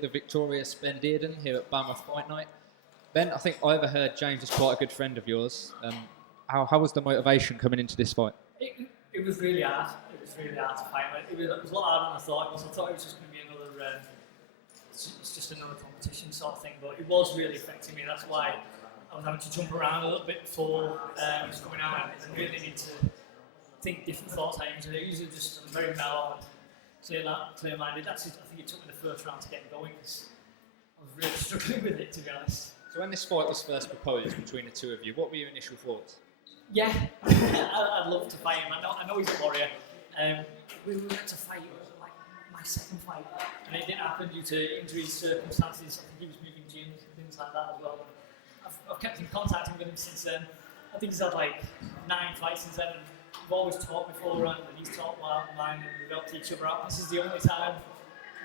the victorious Ben Dearden here at BAMMA Fight Night. Ben, I think I overheard James is quite a good friend of yours. How was the motivation coming into this fight? It was really hard. It was really hard to fight. It was a lot harder than I thought it was. I thought it was just going to be another, it's just another competition sort of thing. But it was really affecting me. That's why I was having to jump around a little bit before it was coming out. I really need to think different thoughts. I usually just very mellow and clear-minded. I think it took me the first round to get going because I was really struggling with it, to be honest. So when this fight was first proposed between the two of you, what were your initial thoughts? Yeah, I'd love to fight him. I know he's a warrior. We were meant to fight like my second fight, and it didn't happen due to injuries, circumstances. I think he was moving gyms and things like that as well. I've kept in contact with him since then. I think he's had like 9 fights since then. And we've always talked beforehand, and he's talked while mine, and we've helped each other out. This is the only time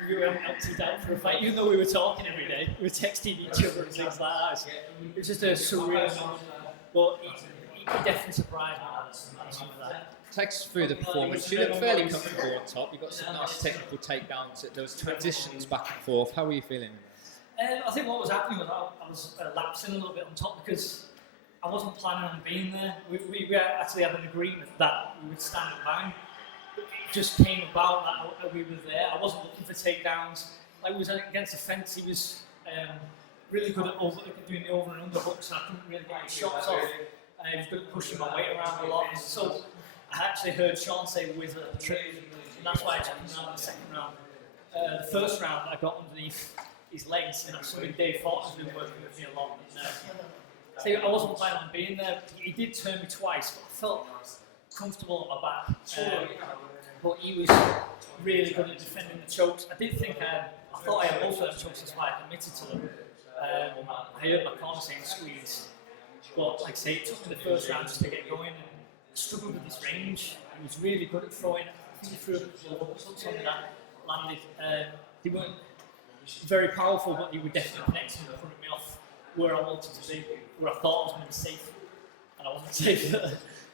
we were emptied out for a fight, even though we were talking every day. We were texting each other and things like that. It was just a surreal moment. But he definitely surprised me on some of that. Take us through the performance. You look fairly comfortable on top. You got some nice technical takedowns. There was transitions back and forth. How were you feeling? I think what was happening was I was lapsing a little bit on top because I wasn't planning on being there. We actually had an agreement that we would stand and bang. It just came about that we were there. I wasn't looking for takedowns. Like, we was against the fence. He was really good at doing the over and under hooks, and I couldn't really get any shots off. He was good at pushing my weight around a lot. So I actually heard Sean say whizzer at the trip, and that's why I took him out in the second round. The first round I got underneath his legs, and that's something Dave Fortin's been working with me a lot. And, I wasn't planning on being there. He did turn me twice, but I felt comfortable on my back. But he was really good at defending the chokes. I did think I thought I had both of them chokes, that's why I committed to them. I heard my corner saying squeeze. But like I say, it took me the first round just to get going, and I struggled with his range. He was really good at throwing. I think he threw a couple of hooks on that landed. They weren't very powerful, but they were definitely connecting and putting me off where I wanted to be, where I thought I was going to be safe, and I wasn't safe.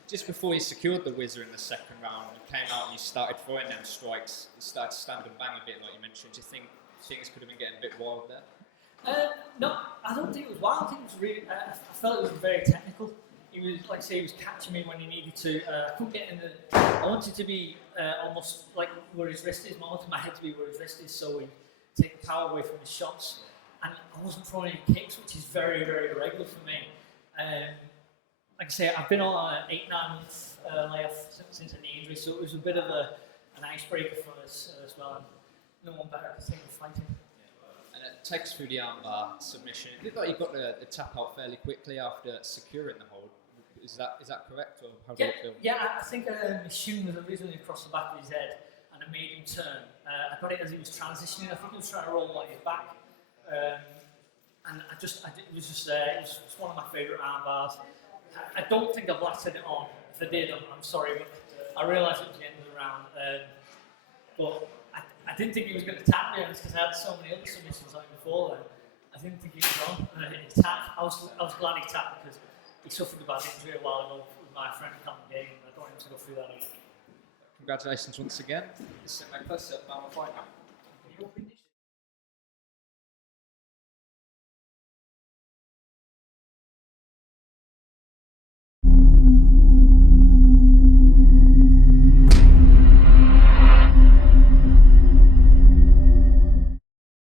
Just before you secured the whizzer in the second round, you came out and you started throwing them strikes. You started to stand and bang a bit, like you mentioned. Do you think things could have been getting a bit wild there? No, I don't think it was wild. I think it was really. I felt it was very technical. He was, like I say, he was catching me when he needed to. I couldn't get in the. I wanted to be almost like where his wrist is. I wanted my head to be where his wrist is, so he take the power away from his shots. And I wasn't throwing any kicks, which is very, very irregular for me. Like I say, I've been on an 8-9 month layoff since a knee injury, so it was a bit of an icebreaker for us as well. And no one better to think of fighting. And it takes through the armbar submission. It looked like you got the tap out fairly quickly after securing the hold. Is that correct, or how did it feel? Yeah, I think his shin was originally across the back of his head, and I made him turn. I got it as he was transitioning. I think he was trying to roll like his back, and it was just there. It was one of my favourite arm bars. I don't think I've lasted it on. If I did, I'm sorry, but I realised it was the end of the round. But I didn't think he was going to tap me, because I had so many other submissions like before then. I didn't think he was on. He tapped. I was glad he tapped because he suffered a bad injury a while ago with my friend Callum Game, and I don't want him to go through that again. Congratulations once again. This is my first BAMMA Fight Night.